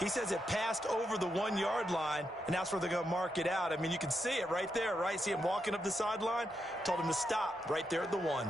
He says it passed over the 1-yard line, and that's where they're going to mark it out. I mean, you can see it right there, right? See him walking up the sideline? Told him to stop right there at the 1.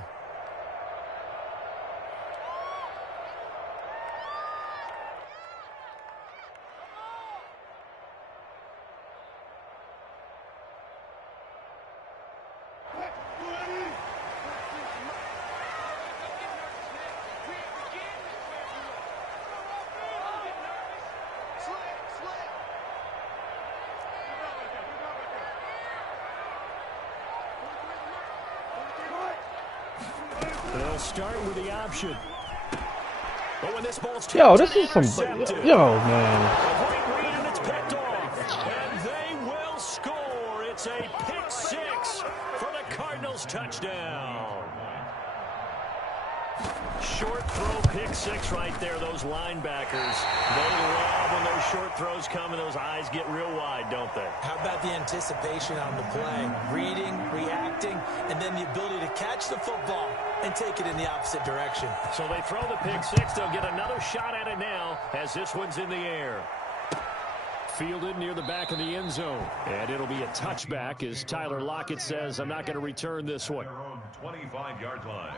They'll start with the option. But when this ball's Yo, this is some... Yo, man. A great read, and it's picked off. And they will score. It's a pick 6 for the Cardinals touchdown. Short throw, pick 6 right there. Those linebackers, they love when those short throws come and those eyes get real wide, don't they? How about the anticipation on the play? Reading, reacting, and then the ability to catch the football and take it in the opposite direction. So they throw the pick 6. They'll get another shot at it now as this one's in the air. Fielded near the back of the end zone. And it'll be a touchback as Tyler Lockett says, I'm not going to return this one. 25-yard line.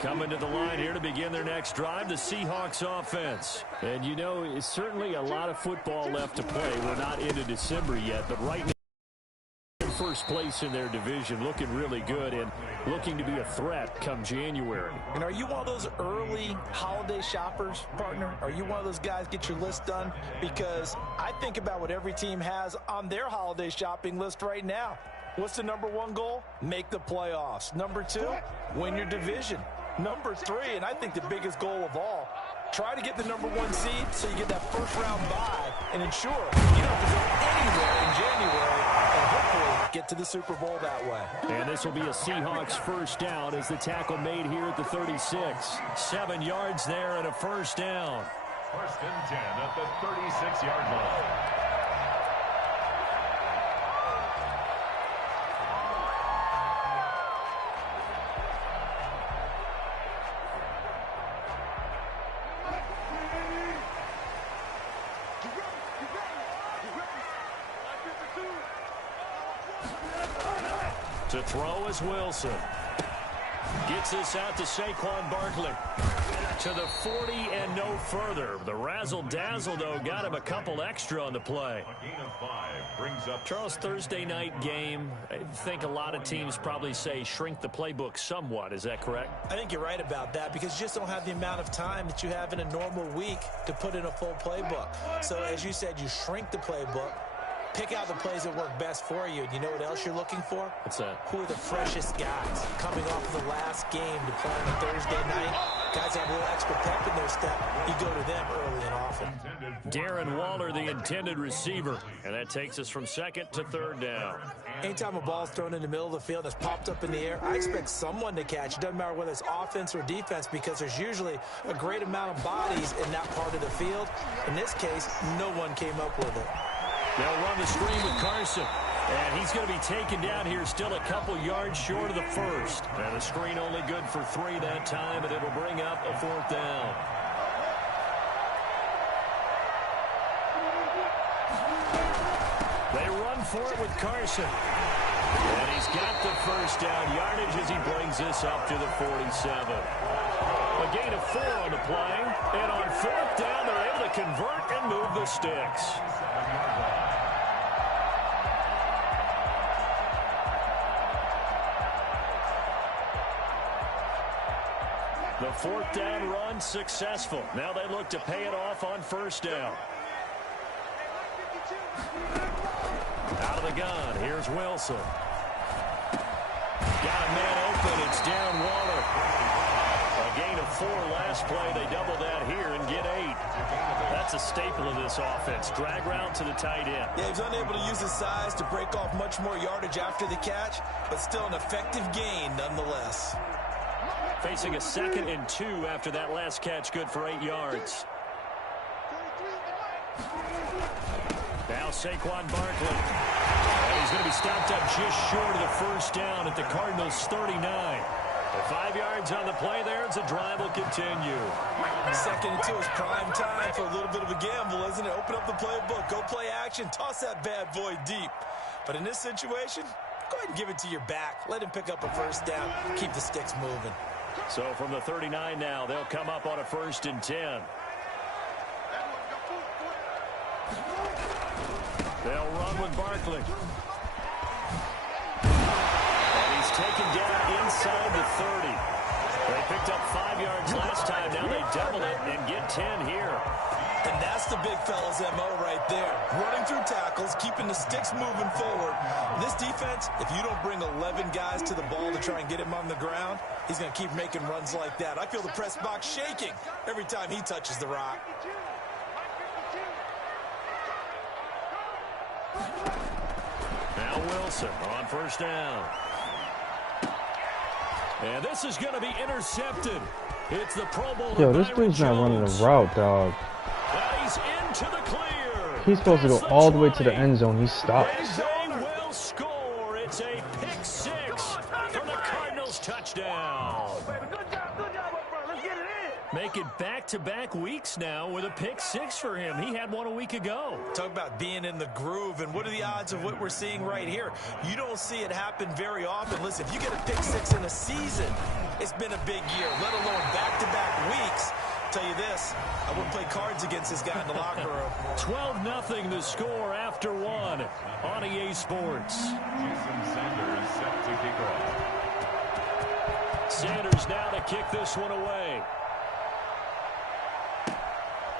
Coming to the line here to begin their next drive, the Seahawks offense. And, you know, it's certainly a lot of football left to play. We're not into December yet, but right now, first place in their division, looking really good and looking to be a threat come January. And are you one of those early holiday shoppers, partner? Are you one of those guys get your list done? Because I think about what every team has on their holiday shopping list right now. What's the number 1 goal? Make the playoffs. Number 2, win your division. Number 3, and I think the biggest goal of all, try to get the number 1 seed so you get that first-round bye and ensure you don't have to go anywhere in January and hopefully get to the Super Bowl that way. And this will be a Seahawks first down as the tackle made here at the 36. 7 yards there and a first down. First and 10 at the 36-yard line. To throw is Wilson. Gets this out to Saquon Barkley. To the 40 and no further. The razzle-dazzle, though, got him a couple extra on the play. A gain of 5 brings up Charles, Thursday night game, I think a lot of teams probably say shrink the playbook somewhat. Is that correct? I think you're right about that because you just don't have the amount of time that you have in a normal week to put in a full playbook. So, as you said, you shrink the playbook. Pick out the plays that work best for you. And you know what else you're looking for? What's that? Who are the freshest guys coming off of the last game to play on a Thursday night? Guys that have a little extra pep in their step. You go to them early and often. Darren Waller, the intended receiver. And that takes us from 2nd to 3rd down. Anytime a ball's thrown in the middle of the field that's popped up in the air, I expect someone to catch. It doesn't matter whether it's offense or defense because there's usually a great amount of bodies in that part of the field. In this case, no one came up with it. They'll run the screen with Carson. And he's going to be taken down here still a couple yards short of the first. And the screen only good for 3 that time, and it'll bring up a 4th down. They run for it with Carson. And he's got the first down yardage as he brings this up to the 47. A gain of 4 on the play. And on 4th down, they're able to convert and move the sticks. The 4th down run successful. Now they look to pay it off on 1st down. Out of the gun. Here's Wilson. Got a man open. It's Darren Waller. A gain of 4 last play. They double that here and get 8. That's a staple of this offense. Drag route to the tight end. Yeah, he's unable to use his size to break off much more yardage after the catch, but still an effective gain nonetheless. Facing a 2nd and 2 after that last catch, good for 8 yards. Now Saquon Barkley. just short of the first down at the Cardinals' 39. The 5 yards on the play there as the drive will continue. 2nd and 2 is prime time for a little bit of a gamble, isn't it? Open up the playbook, go play action, toss that bad boy deep. But in this situation, go ahead and give it to your back. Let him pick up a first down. Keep the sticks moving. So from the 39 now, they'll come up on a 1st and 10. They'll run with Barkley. And he's taken down inside the 30. They picked up 5 yards last time. Now they double it and get 10 here. And that's the big fella's MO right there. Running through tackles, keeping the sticks moving forward. This defense, if you don't bring 11 guys to the ball to try and get him on the ground, he's going to keep making runs like that. I feel the press box shaking every time he touches the rock. Now Wilson on 1st down. And this is going to be intercepted. It's the Pro Bowl. Yo, this dude's not running a route, dog. He's into the clear. He's supposed to go all the way to the end zone. He stops. They will score. It's a pick 6 for the Cardinals touchdown. Make it back-to-back weeks now with a pick 6 for him. He had one a week ago. Talk about being in the groove, and what are the odds of what we're seeing right here? You don't see it happen very often. Listen, if you get a pick 6 in a season, it's been a big year, let alone back-to-back weeks. Tell you this, I wouldn't play cards against this guy in the locker room. 12-0 the score after 1 on EA Sports. Jason Sanders set to kick off. Sanders now to kick this one away.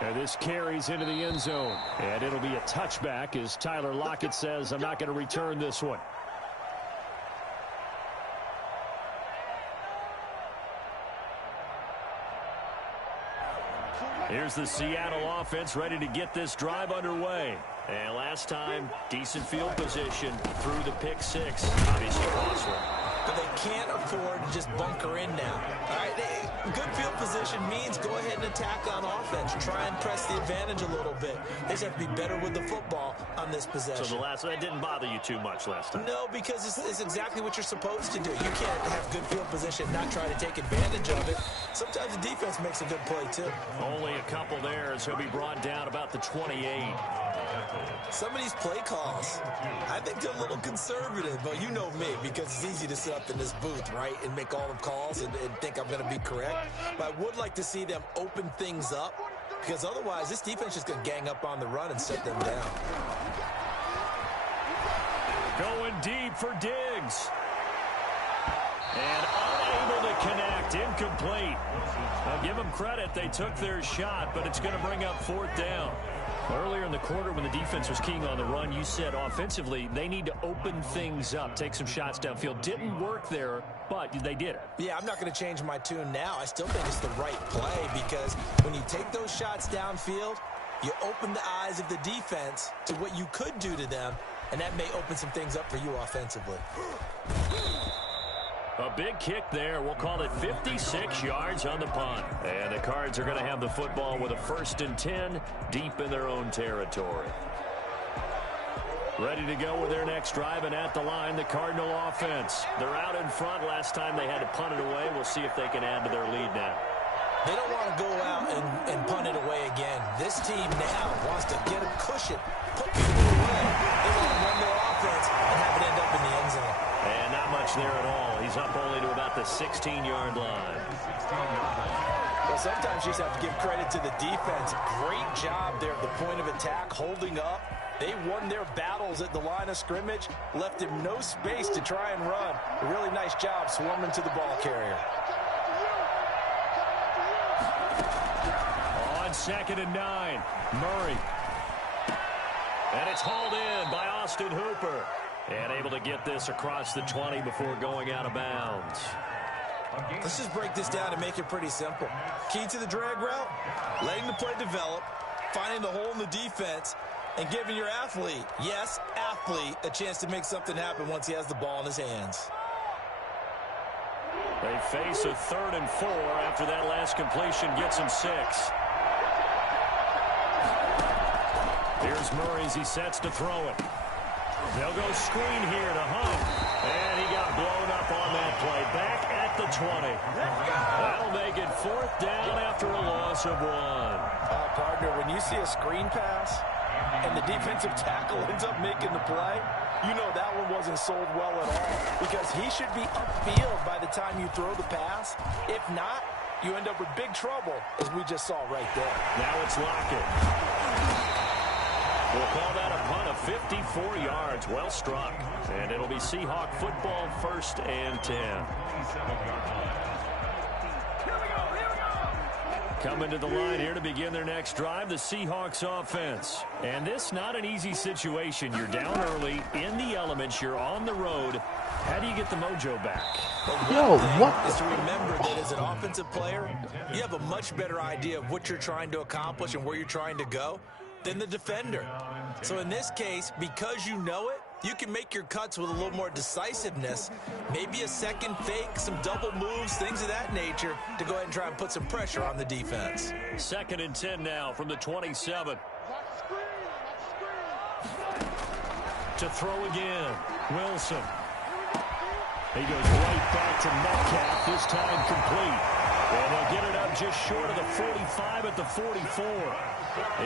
And this carries into the end zone. And it'll be a touchback as Tyler Lockett says, I'm not going to return this one. Here's the Seattle offense ready to get this drive underway. And last time, decent field position through the pick 6. Obviously, close one. But they can't afford to just bunker in now. All right, good field position means go ahead and attack on offense. Try and press the advantage a little bit. They just have to be better with the football on this possession. So that didn't bother you too much last time? No, because it's exactly what you're supposed to do. You can't have good field position and not try to take advantage of it. Sometimes the defense makes a good play, too. Only a couple there as he'll be brought down about the 28. Some of these play calls, I think they're a little conservative, but you know me, because it's easy to sit up in this booth, right, and make all the calls and think I'm going to be correct. But I would like to see them open things up, because otherwise this defense is going to gang up on the run and set them down. Going deep for Diggs. And unable to connect, incomplete. I'll give them credit, they took their shot, but it's going to bring up 4th down. Earlier in the quarter when the defense was keying on the run, you said offensively they need to open things up, take some shots downfield. Didn't work there, but they did it. Yeah, I'm not going to change my tune now. I still think it's the right play because when you take those shots downfield, you open the eyes of the defense to what you could do to them, and that may open some things up for you offensively. A big kick there. We'll call it 56 yards on the punt. And the Cards are going to have the football with a 1st and 10 deep in their own territory. Ready to go with their next drive, and at the line, the Cardinal offense. They're out in front. Last time they had to punt it away. We'll see if they can add to their lead now. They don't want to go out and punt it away again. This team now wants to get a cushion, put people away. They want to run their offense and have it end up in the end zone. And not much there at all. He's up only to about the 16-yard line. Well, sometimes you just have to give credit to the defense. Great job there at the point of attack, holding up. They won their battles at the line of scrimmage, left him no space to try and run. A really nice job swarming to the ball carrier. On 2nd and 9, Murray. And it's hauled in by Austin Hooper. And able to get this across the 20 before going out of bounds. Let's just break this down and make it pretty simple. Key to the drag route, letting the play develop, finding the hole in the defense, and giving your athlete, yes, athlete, a chance to make something happen once he has the ball in his hands. They face a 3rd and 4 after that last completion gets him 6. Here's Murray as he sets to throw it. They'll go screen here to Hunt. And he got blown up on that play. Back at the 20. That'll make it 4th down after a loss of 1. Partner, when you see a screen pass and the defensive tackle ends up making the play, you know that one wasn't sold well at all, because he should be upfield by the time you throw the pass. If not, you end up with big trouble, as we just saw right there. Now it's Lockett. We'll call that a punt of 54 yards. Well struck. And it'll be Seahawk football, 1st and 10. Coming to the line here to begin their next drive, the Seahawks offense. And this not an easy situation. You're down early, in the elements, you're on the road. How do you get the mojo back? Yo, what? Is to remember that as an offensive player, you have a much better idea of what you're trying to accomplish and where you're trying to go than the defender. So in this case, because you know it, you can make your cuts with a little more decisiveness, maybe a second fake, some double moves, things of that nature, to go ahead and try and put some pressure on the defense. 2nd and 10 now from the 27. To throw again, Wilson. He goes right back to Metcalf, this time complete. And they'll get it up just short of the 45 at the 44.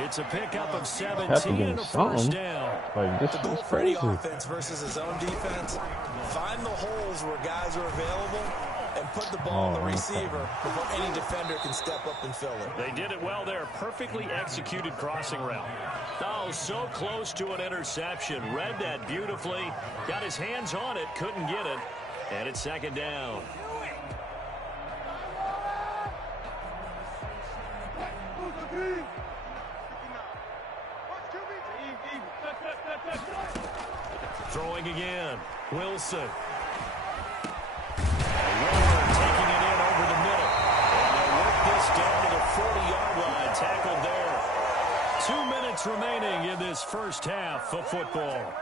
It's a pickup of 17 and a 1st down. Like, this The goal is for any crazy. offense versus his own defense, find the holes where guys are available and put the ball on the receiver before any defender can step up and fill it. They did it well there. Perfectly executed crossing route. Oh, so close to an interception. Read that beautifully. Got his hands on it. Couldn't get it. And it's 2nd down. Throwing again. Wilson. Taking it in over the middle. And they'll work this down to the 40-yard line. Tackled there. 2 minutes remaining in this first half of football.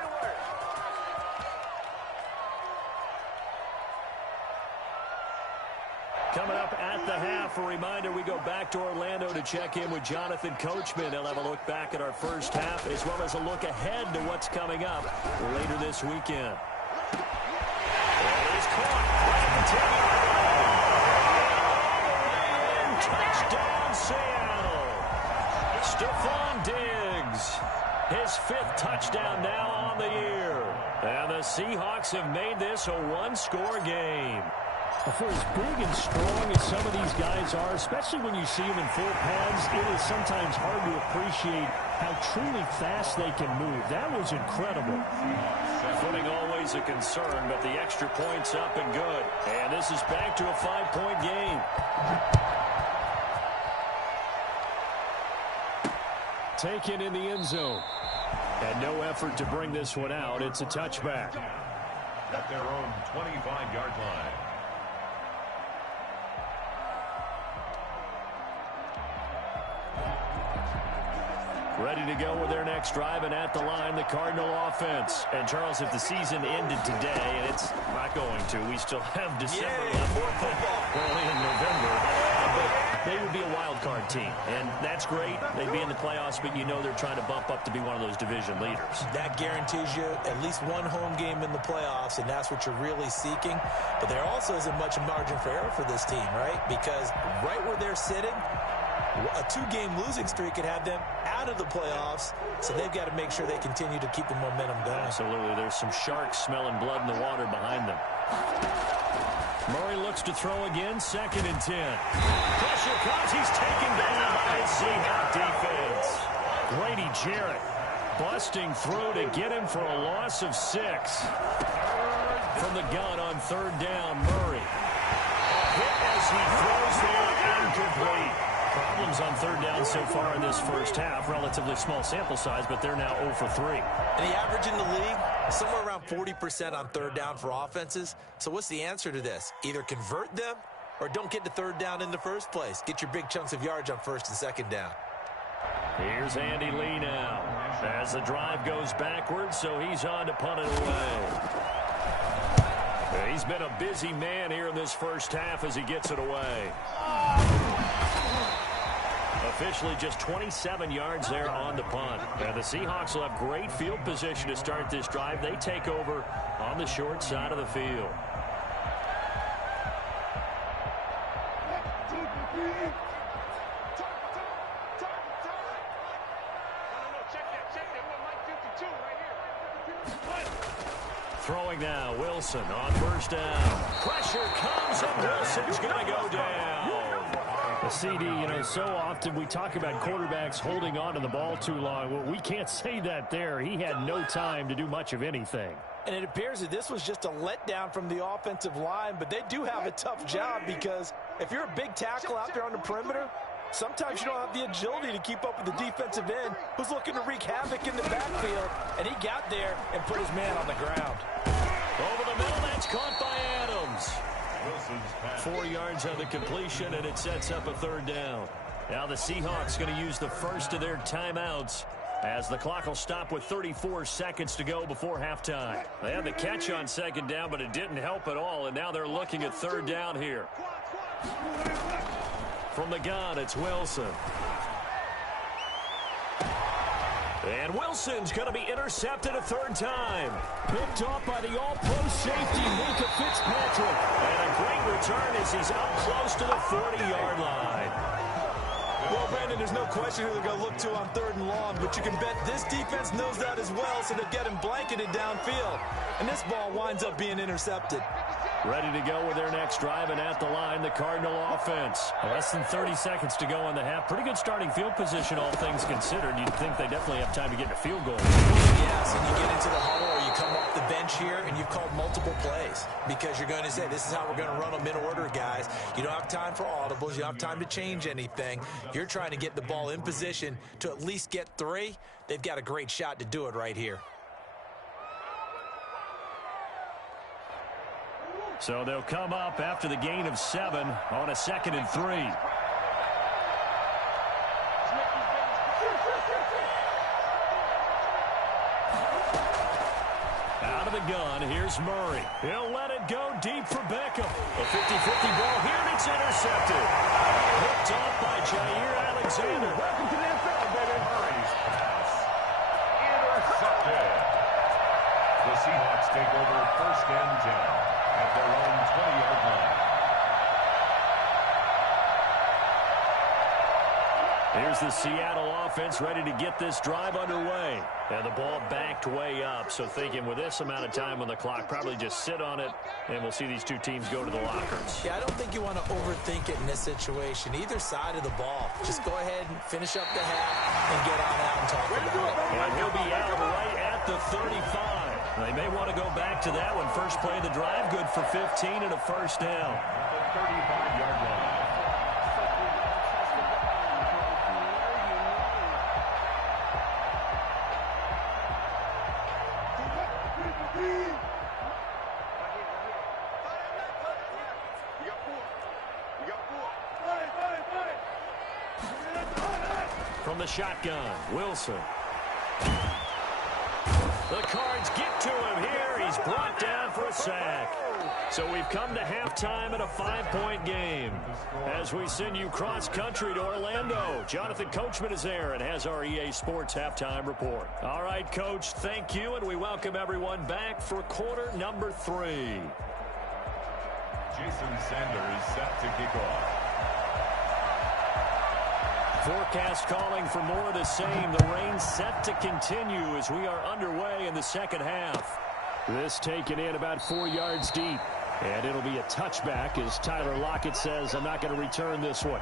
Coming up at the half, a reminder, we go back to Orlando to check in with Jonathan Coachman. He'll have a look back at our first half, as well as a look ahead to what's coming up later this weekend. And it is caught right at the 10-yard line. Touchdown, Seattle. Stephon Diggs. His 5th touchdown now on the year. And the Seahawks have made this a one-score game. For as big and strong as some of these guys are, especially when you see them in full pads, it is sometimes hard to appreciate how truly fast they can move. That was incredible. Footing always a concern, but the extra point's up and good. And this is back to a 5-point game. Taken in the end zone. And no effort to bring this one out. It's a touchback. At their own 25-yard line. Ready to go with their next drive, and at the line, the Cardinal offense. And, Charles, if the season ended today, and it's not going to, we still have December left. We're only in November. But they would be a wild card team, and that's great. They'd be in the playoffs, but you know they're trying to bump up to be one of those division leaders. That guarantees you at least one home game in the playoffs, and that's what you're really seeking. But there also isn't much margin for error for this team, right? Because right where they're sitting, a 2-game losing streak could have them out of the playoffs, so they've got to make sure they continue to keep the momentum going. Absolutely. There's some sharks smelling blood in the water behind them. Murray looks to throw again, 2nd and 10. Pressure comes. He's taken down by the Seahawks defense. Grady Jarrett busting through to get him for a loss of 6. From the gun on 3rd down, Murray. Hit as he throws there, incomplete. Problems on 3rd down so far in this first half. Relatively small sample size, but they're now 0 for 3. And the average in the league, somewhere around 40% on 3rd down for offenses. So what's the answer to this? Either convert them or don't get to 3rd down in the first place. Get your big chunks of yards on 1st and 2nd down. Here's Andy Lee now as the drive goes backwards, so he's on to punt it away. He's been a busy man here in this first half as he gets it away. Officially just 27 yards there on the punt. And the Seahawks will have great field position to start this drive. They take over on the short side of the field. Throwing now, Wilson on first down. Pressure comes, and Wilson's going to go down. The CD, so often we talk about quarterbacks holding on to the ball too long. Well, we can't say that there. He had no time to do much of anything. And it appears that this was just a letdown from the offensive line, but they do have a tough job because if you're a big tackle out there on the perimeter, sometimes you don't have the agility to keep up with the defensive end who's looking to wreak havoc in the backfield, and he got there and put his man on the ground. Over the middle, that's caught by Adams. 4 yards on the completion, and it sets up a third down. Now the Seahawks going to use the first of their timeouts as the clock will stop with 34 seconds to go before halftime. They had the catch on second down, but it didn't help at all, and now they're looking at third down here. From the gun, it's Wilson. And Wilson's going to be intercepted a third time. Picked off by the all-pro safety, Minkah Fitzpatrick. And a great return as he's up close to the 40-yard line. Well, Brandon, there's no question who they're going to look to on third and long, but you can bet this defense knows that as well, so they're getting blanketed downfield. And this ball winds up being intercepted. Ready to go with their next drive, and at the line, the Cardinal offense. Less than 30 seconds to go in the half. Pretty good starting field position, all things considered. You'd think they definitely have time to get in a field goal. Yes, and you get into the huddle or you come off the bench here, and you've called multiple plays because you're going to say, this is how we're going to run them in order, guys. You don't have time for audibles. You don't have time to change anything. You're trying to get the ball in position to at least get 3. They've got a great shot to do it right here. So they'll come up after the gain of 7 on a 2nd and 3. Out of the gun, here's Murray. He'll let it go deep for Beckham. A 50-50 ball here, and it's intercepted. Hooked off by Jair Alexander. Welcome to the NFL, baby. Murray's pass intercepted. The Seahawks take over 1st and 10. At their own 20-yard line. Here's the Seattle offense ready to get this drive underway. And the ball backed way up, so thinking with this amount of time on the clock, probably just sit on it, and we'll see these two teams go to the lockers. Yeah, I don't think you want to overthink it in this situation. Either side of the ball. Just go ahead and finish up the half and get on out and talk about it. And he'll be out right at the 35. They may want to go back to that one. First play of the drive, good for 15 and a first down. At the 35-yard line. From the shotgun, Wilson. The Cards get to him here. He's brought down for a sack. So we've come to halftime in a 5-point game. As we send you cross-country to Orlando, Jonathan Coachman is there and has our EA Sports halftime report. All right, Coach, thank you, and we welcome everyone back for quarter number 3. Jason Sanders set to kick off. Forecast calling for more of the same. The rain set to continue as we are underway in the second half. This taken in about 4 yards deep. And it'll be a touchback as Tyler Lockett says, I'm not going to return this one.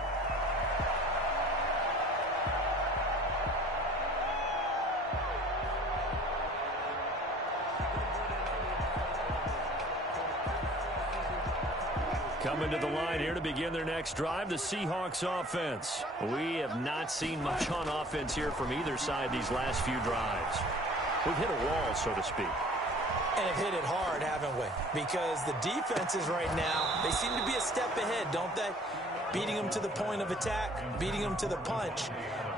Coming to the line here to begin their next drive, the Seahawks offense. We have not seen much on offense here from either side these last few drives. We've hit a wall, so to speak. And have hit it hard, haven't we? Because the defenses right now, they seem to be a step ahead, don't they? Beating them to the point of attack, beating them to the punch.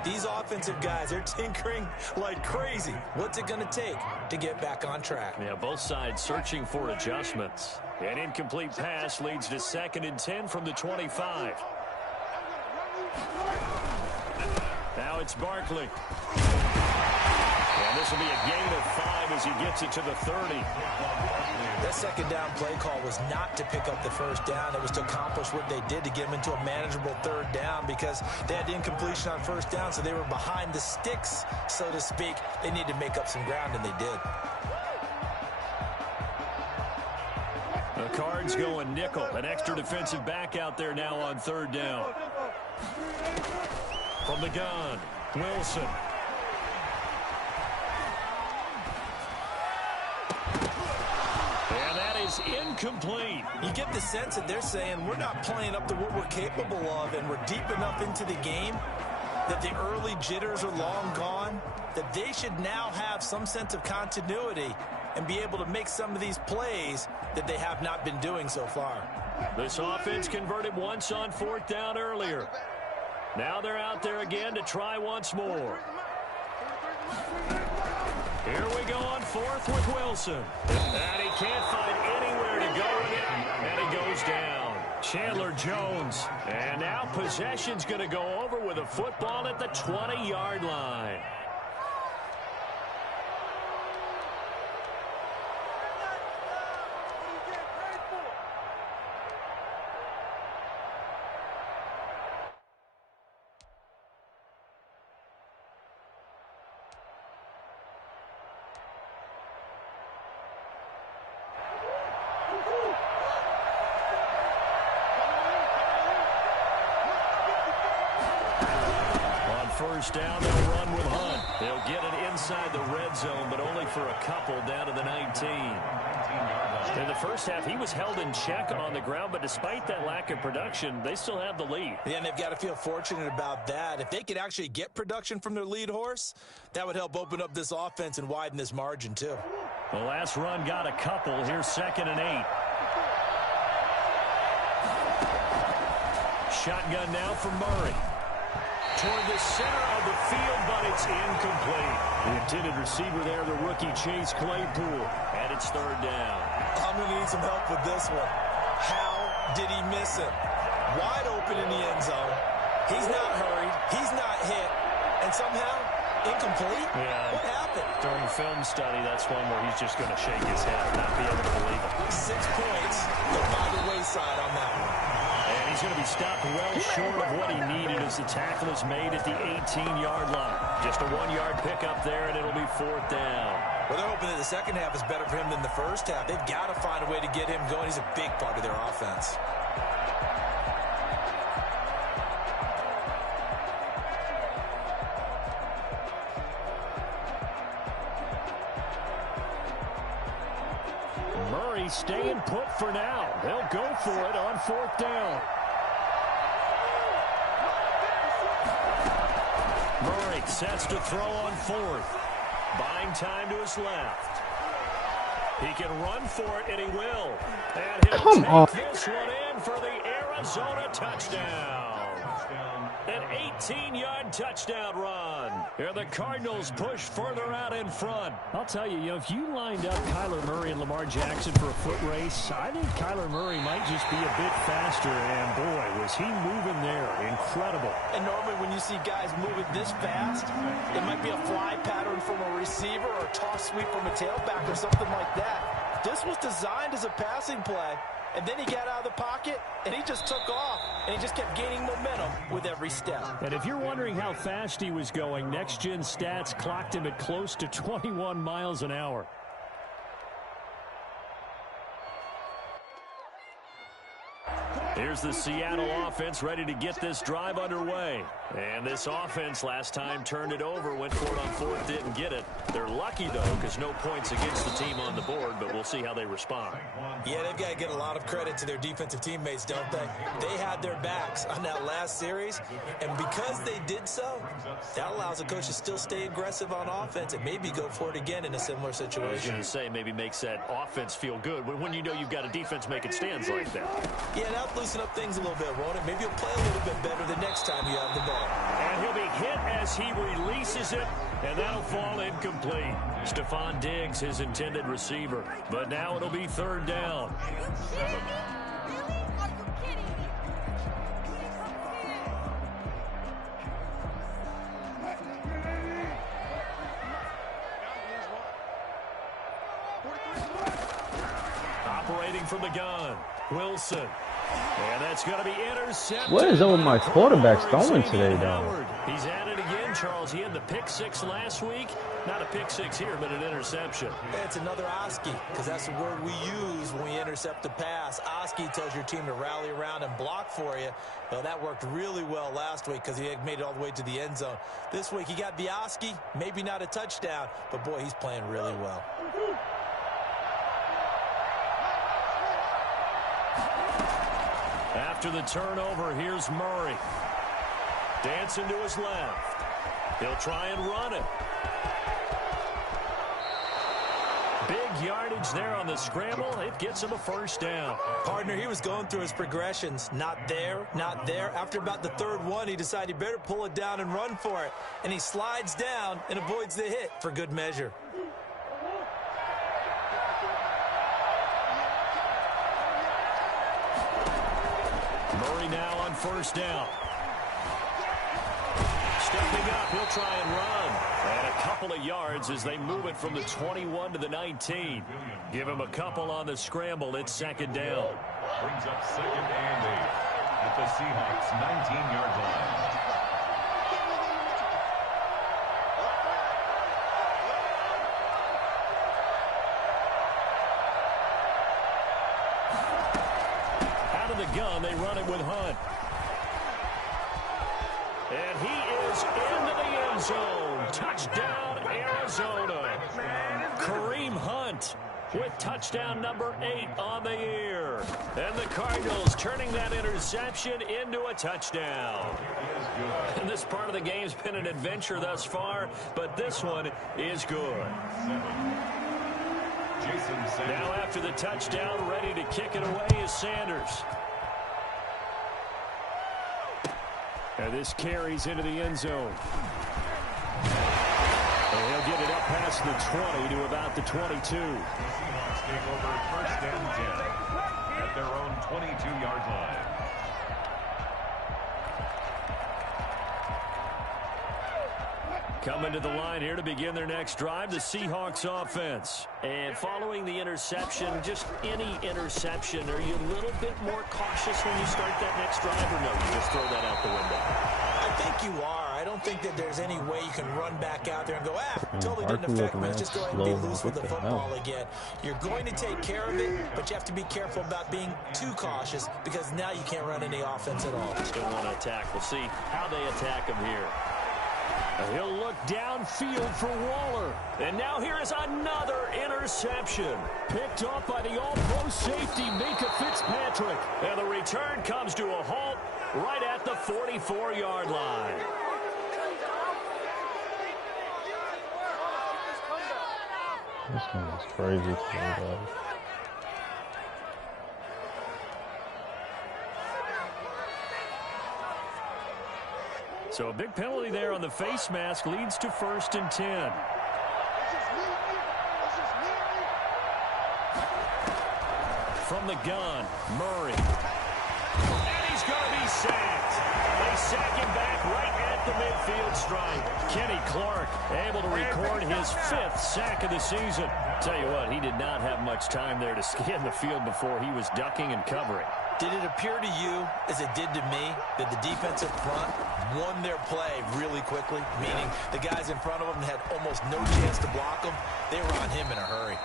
These offensive guys, they're tinkering like crazy. What's it going to take to get back on track? Yeah, both sides searching for adjustments. An incomplete pass leads to 2nd and 10 from the 25. Now it's Barkley. And this will be a gain of 5 as he gets it to the 30. That second down play call was not to pick up the first down. It was to accomplish what they did to get them into a manageable third down because they had incompletion on first down, so they were behind the sticks, so to speak. They needed to make up some ground, and they did. The Cards going nickel. An extra defensive back out there now on third down. From the gun, Wilson. And that is incomplete. You get the sense that they're saying we're not playing up to what we're capable of, and we're deep enough into the game that the early jitters are long gone, that they should now have some sense of continuity and be able to make some of these plays that they have not been doing so far. This offense converted once on fourth down earlier. Now they're out there again to try once more. Here we go on fourth with Wilson. And he can't find anywhere to go with it. And he goes down. Chandler Jones. And now possession's going to go over with a football at the 20-yard line. First down, they'll run with Hunt. They'll get it inside the red zone, but only for a couple down to the 19. In the first half, he was held in check on the ground, but despite that lack of production, they still have the lead. Yeah, and they've got to feel fortunate about that. If they could actually get production from their lead horse, that would help open up this offense and widen this margin, too. The last run got a couple. Here's 2nd and 8. Shotgun now for Murray. Toward the center of the field, but it's incomplete. The intended receiver there, the rookie Chase Claypool. And it's third down. I'm going to need some help with this one. How did he miss it? Wide open in the end zone. He's not hurried. He's not hit. And somehow, incomplete? Yeah. What happened? During film study, that's one where he's just going to shake his head and not be able to believe it. 6 points go by the wayside on that one. And he's going to be stopped well short of what he needed as the tackle is made at the 18-yard line. Just a 1-yard pickup there, and it'll be fourth down. Well, they're hoping that the second half is better for him than the first half. They've got to find a way to get him going. He's a big part of their offense. Murray staying put for now. They'll go for it on fourth down. Murray sets to throw on fourth. Buying time to his left. He can run for it, and he will. And he'll take this one in for the Arizona touchdown. An 18-yard touchdown run. Here the Cardinals push further out in front. I'll tell you, if you lined up Kyler Murray and Lamar Jackson for a foot race, I think Kyler Murray might just be a bit faster. And, boy, was he moving there. Incredible. And normally when you see guys moving this fast, it might be a fly pattern from a receiver or a toss sweep from a tailback or something like that. This was designed as a passing play. And then he got out of the pocket, and he just took off, and he just kept gaining momentum with every step. And if you're wondering how fast he was going, Next Gen Stats clocked him at close to 21 miles an hour. Here's the Seattle offense ready to get this drive underway. And this offense last time turned it over, went for it on fourth, didn't get it. They're lucky, though, because no points against the team on the board, but we'll see how they respond. Yeah, they've got to get a lot of credit to their defensive teammates, don't they? They had their backs on that last series, and because they did so, that allows the coach to still stay aggressive on offense and maybe go for it again in a similar situation. I was going to say maybe makes that offense feel good when you know you've got a defense making stands like that. Yeah, that'll loosen up things a little bit, won't it? Maybe you'll play a little bit better the next time you have the ball. And he'll be hit as he releases it, and that'll fall incomplete. Stephon Diggs, his intended receiver. But now it'll be third down. Operating from the gun, Wilson. And that's going to be intercepted. What is up with my quarterbacks throwing today, though? He's at it again, Charles. He had the pick six last week. Not a pick six here, but an interception. It's another Oski, because that's the word we use when we intercept the pass. Oski tells your team to rally around and block for you. Well, that worked really well last week because he had made it all the way to the end zone. This week he got the Oski, maybe not a touchdown, but boy, he's playing really well. After the turnover, here's Murray. Dancing to his left. He'll try and run it. Big yardage there on the scramble. It gets him a first down. Partner, he was going through his progressions. Not there, not there. After about the third one, he decided he better pull it down and run for it. And he slides down and avoids the hit for good measure. Murray now on first down. Stepping up, he'll try and run. And a couple of yards as they move it from the 21 to the 19. Give him a couple on the scramble. It's second down. Brings up 2nd and 8 at the Seahawks' 19-yard line. Out of the gun, they run it with Hunt. And he is into the end zone. Touchdown, Arizona. Kareem Hunt with touchdown number 8 on the year. And the Cardinals turning that interception into a touchdown. And this part of the game's been an adventure thus far, but this one is good. Now after the touchdown, ready to kick it away is Sanders. And this carries into the end zone. And he'll get it up past the 20 to about the 22. The Seahawks take over 1st and 10 at their own 22-yard line. Coming to the line here to begin their next drive, the Seahawks offense. And following the interception, just any interception, are you a little bit more cautious when you start that next drive, or no, you just throw that out the window? I think you are. I don't think that there's any way you can run back out there and go, totally didn't affect me. Let's just go ahead and be loose with the football again. You're going to take care of it, but you have to be careful about being too cautious because now you can't run any offense at all. Still want to attack. We'll see how they attack him here. He'll look downfield for Waller. And now here is another interception. Picked off by the all-pro safety, Minkah Fitzpatrick. And the return comes to a halt right at the 44-yard line. This one is crazy to me, though. So a big penalty there on the face mask leads to 1st and 10. From the gun, Murray. And he's going to be sacked. They sack him back right at the midfield stripe. Kenny Clark able to record his 5th sack of the season. Tell you what, he did not have much time there to scan the field before he was ducking and covering. Did it appear to you, as it did to me, that the defensive front won their play really quickly? Meaning the guys in front of them had almost no chance to block them. They were on him in a hurry.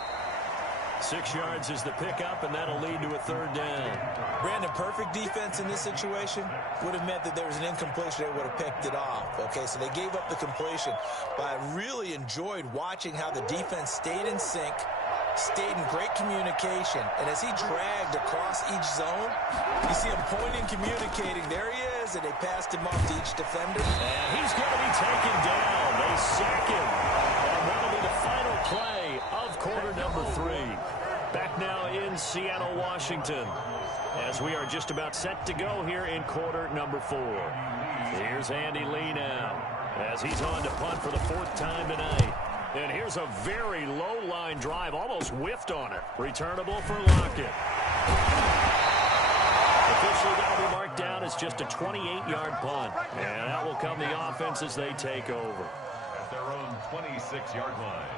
6 yards is the pickup, and that'll lead to a 3rd down. Brandon, perfect defense in this situation would have meant that there was an incompletion. They would have picked it off. Okay, so they gave up the completion. But I really enjoyed watching how the defense stayed in sync, stayed in great communication, and as he dragged across each zone, you see him pointing, communicating. There he is, and they passed him off to each defender. And he's going to be taken down. They sack him. And that'll be the final play of quarter number 3. Back now in Seattle, Washington, as we are just about set to go here in quarter number 4. Here's Andy Lee now, as he's on to punt for the 4th time tonight. And here's a very low-line drive, almost whiffed on it. Returnable for Lockett. Officially that will be marked down as just a 28-yard punt. And that will come the offense as they take over. At their own 26-yard line.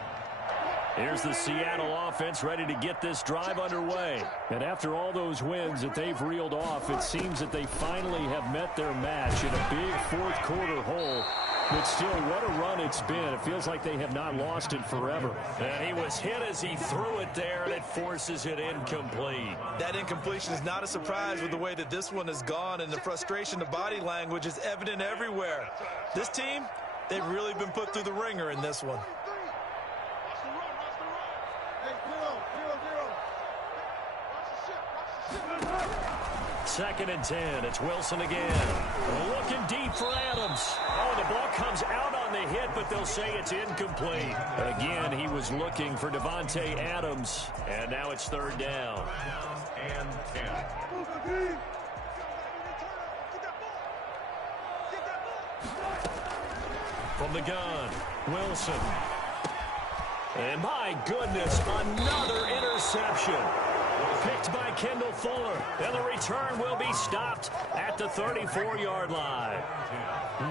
Here's the Seattle offense ready to get this drive underway. And after all those wins that they've reeled off, it seems that they finally have met their match in a big fourth-quarter hole. But still, what a run it's been. It feels like they have not lost it forever. And he was hit as he threw it there, and it forces it incomplete. That incompletion is not a surprise with the way that this one has gone, and the frustration, the body language is evident everywhere. This team, they've really been put through the ringer in this one. Second and 10. It's Wilson again. Looking deep for Adams. Oh, the ball comes out on the hit, but they'll say it's incomplete. Again, he was looking for Davante Adams, and now it's third down. And 10. From the gun, Wilson. And my goodness, another interception. Picked by Kendall Fuller. And the return will be stopped at the 34-yard line.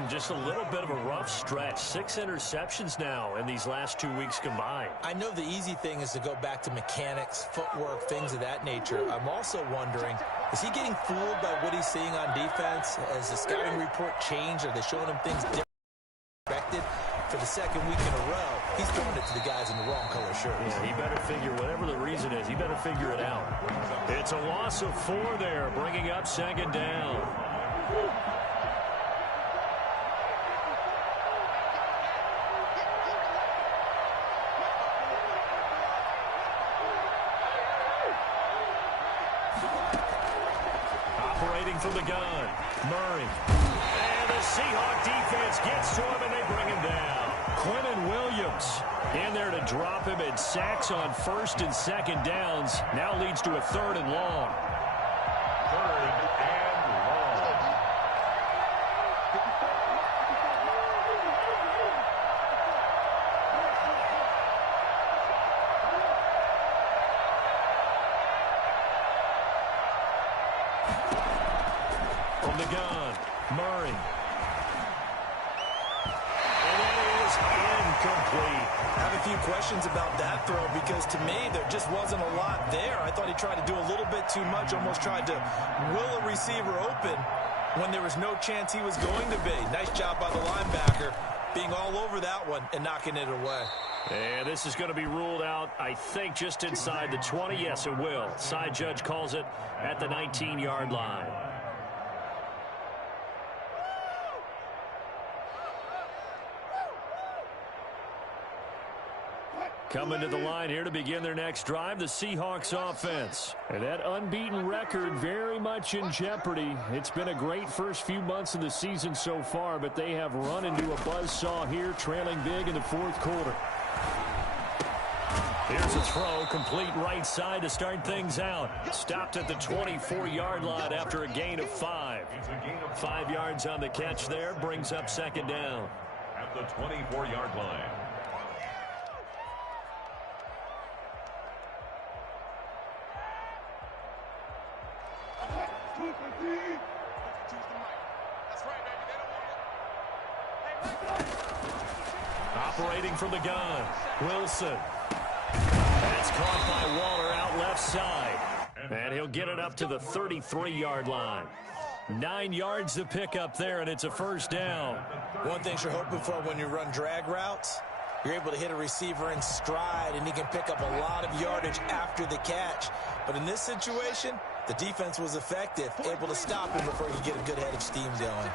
Just a little bit of a rough stretch. 6 interceptions now in these last 2 weeks combined. I know the easy thing is to go back to mechanics, footwork, things of that nature. I'm also wondering, is he getting fooled by what he's seeing on defense? Has the scouting report changed? Are they showing him things different? For the second week in a row, he's throwing it to the guys in the wrong color shirts. Yeah, he better figure, whatever the reason is, he better figure it out. It's a loss of 4 there, bringing up second down. Operating from the gun, Murray. And the Seahawk defense gets to him, and they bring him down. Quinnen Williams in there to drop him, and sacks on first and second downs. Now leads to a third and long. Third and long. From the gun, Murray. Incomplete. I have a few questions about that throw because to me there just wasn't a lot there. I thought he tried to do a little bit too much, almost tried to will a receiver open when there was no chance he was going to be. Nice job by the linebacker being all over that one and knocking it away. And this is going to be ruled out, I think, just inside the 20. Yes, it will. Side judge calls it at the 19-yard line. Coming to the line here to begin their next drive, the Seahawks offense. And that unbeaten record very much in jeopardy. It's been a great first few months of the season so far, but they have run into a buzzsaw here, trailing big in the fourth quarter. Here's a throw, complete right side to start things out. Stopped at the 24-yard line after a gain of 5. 5 yards on the catch there, brings up second down. At the 24-yard line. Operating from the gun, Wilson. That's caught by Waller out left side. And he'll get it up to the 33-yard line. 9 yards to pick up there, and it's a first down. One thing you're hoping for when you run drag routes, you're able to hit a receiver in stride, and he can pick up a lot of yardage after the catch. But in this situation, the defense was effective, able to stop him before he could get a good head of steam going.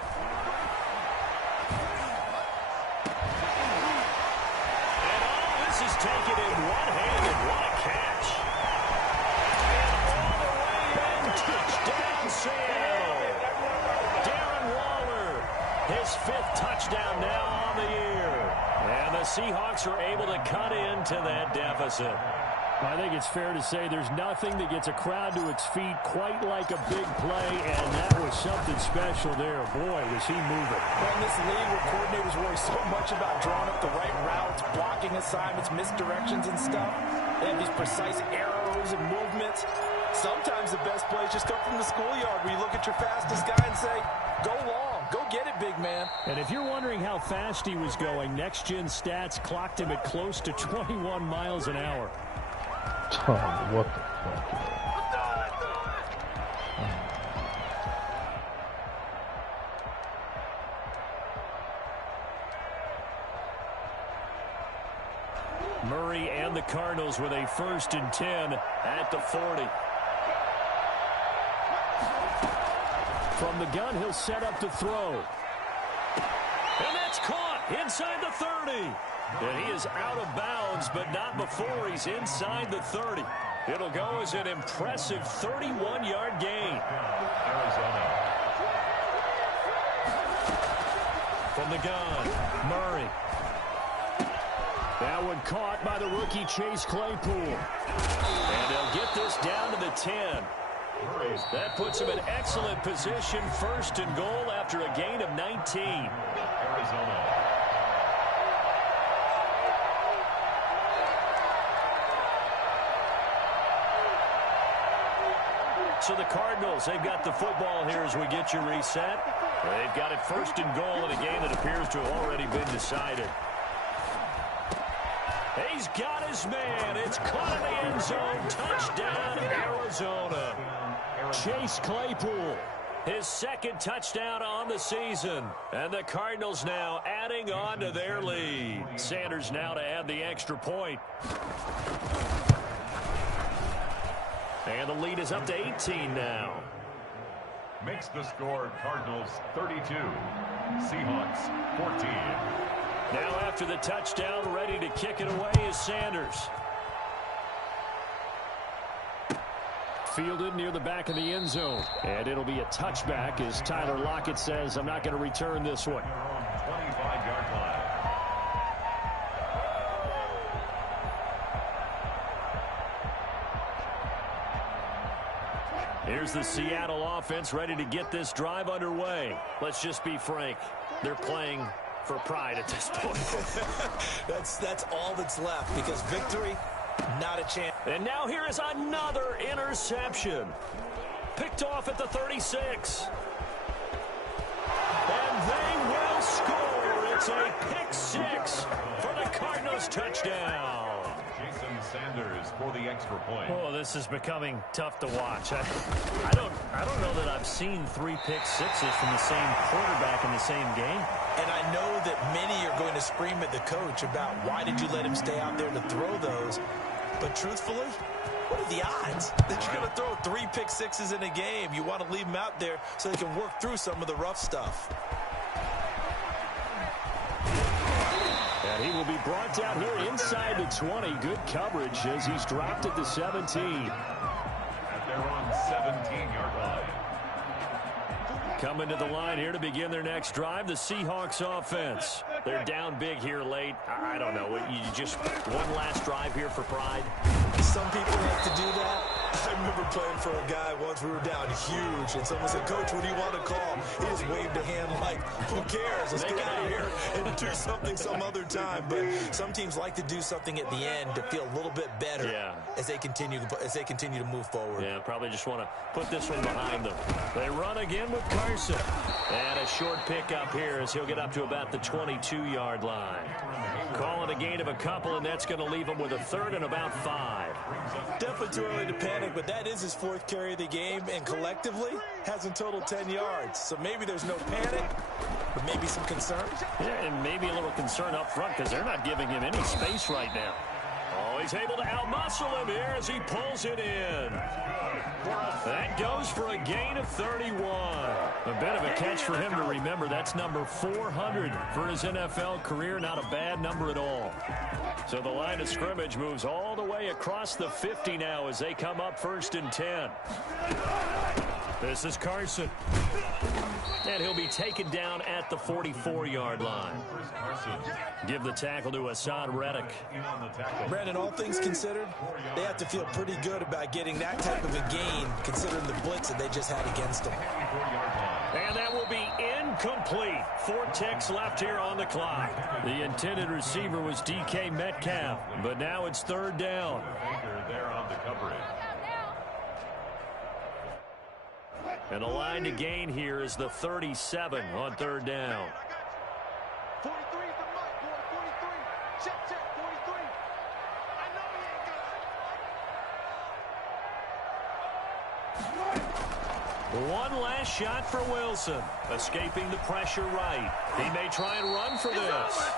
Is taken in one-handed. What a catch. And all the way in. Touchdown, Seattle. Darren Waller, his 5th touchdown now on the year. And the Seahawks are able to cut into that deficit. I think it's fair to say there's nothing that gets a crowd to its feet quite like a big play, and that was something special there. Boy, was he moving. Well, in this league where coordinators worry so much about drawing up the right routes, blocking assignments, misdirections and stuff, they have these precise arrows and movements. sometimes the best plays just come from the schoolyard where you look at your fastest guy and say, go long, go get it, big man. And if you're wondering how fast he was going, Next Gen Stats clocked him at close to 21 miles an hour. Oh, what the fuck? Murray and the Cardinals with a 1st and 10 at the 40. From the gun, he'll set up to throw. And that's caught inside the 30. And he is out of bounds, but not before he's inside the 30. It'll go as an impressive 31-yard gain. Arizona. From the gun, Murray. That one caught by the rookie Chase Claypool. And they'll get this down to the 10. That puts him in excellent position, 1st and goal after a gain of 19. Arizona. So the Cardinals, they've got the football here as we get you reset. They've got it 1st and goal in a game that appears to have already been decided. He's got his man. It's caught in the end zone. Touchdown, Arizona. Chase Claypool, his 2nd touchdown on the season. And the Cardinals now adding on to their lead. Sanders now to add the extra point. And the lead is up to 18 now. Makes the score Cardinals 32, Seahawks 14. Now after the touchdown, ready to kick it away is Sanders. Fielded near the back of the end zone. And it'll be a touchback as Tyler Lockett says, I'm not going to return this one. 25-yard line. Here's the Seattle offense ready to get this drive underway. Let's just be frank. They're playing for pride at this point. That's all that's left because victory, not a chance. And now here is another interception. Picked off at the 36. And they will score. It's a pick 6 for the Cardinals touchdown. Jason Sanders for the extra point. Oh, this is becoming tough to watch. I don't know that I've seen 3 pick sixes from the same quarterback in the same game. And I know that many are going to scream at the coach about why did you let him stay out there to throw those. But truthfully, what are the odds that you're going to throw 3 pick sixes in a game? You want to leave them out there so they can work through some of the rough stuff. And he will be brought down here inside the 20. Good coverage as he's dropped at the 17. At their own 17-yard line. Coming to the line here to begin their next drive, the Seahawks offense. They're down big here late. I don't know. You just one last drive here for pride. Some people like to do that. I remember playing for a guy once. We were down huge, and someone said, Coach, what do you want to call? He just waved a hand like, who cares? Let's get out of here and do something some other time. But some teams like to do something at the end to feel a little bit better as they continue to move forward. Yeah, probably just want to put this one behind them. They run again with Carson. And a short pickup here as he'll get up to about the 22-yard line. Call it a gain of a couple, and that's going to leave him with a 3rd and about 5. Definitely too early to panic, but that is his 4th carry of the game, and collectively hasn't totaled 10 yards. So maybe there's no panic, but maybe some concern. Yeah, and maybe a little concern up front because they're not giving him any space right now. Oh, he's able to outmuscle him here as he pulls it in. That goes for a gain of 31. A bit of a catch for him to remember. That's number 400 for his NFL career. Not a bad number at all. So the line of scrimmage moves all the way across the 50 now as they come up 1st and 10. This is Carson. And he'll be taken down at the 44-yard line. Give the tackle to Assad Reddick. Brandon, all things considered, they have to feel pretty good about getting that type of a gain considering the blitz that they just had against them. And that will be incomplete. 4 ticks left here on the clock. The intended receiver was DK Metcalf, but now it's 3rd down. There on the coverage. And the line to gain here is the 37 on third down. 43 is the mark, boy. 43. Check, 43. I know he ain't good. One last shot for Wilson. Escaping the pressure right. He may try and run for this.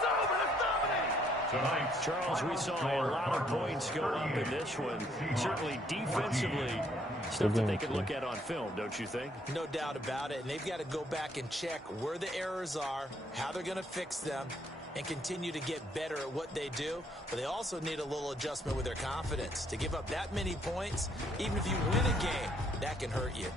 Charles, we saw a lot of points go up in this one. Certainly defensively, stuff that they can look at on film, don't you think? No doubt about it. And they've got to go back and check where the errors are, how they're going to fix them, and continue to get better at what they do. But they also need a little adjustment with their confidence. To give up that many points, even if you win a game, that can hurt you.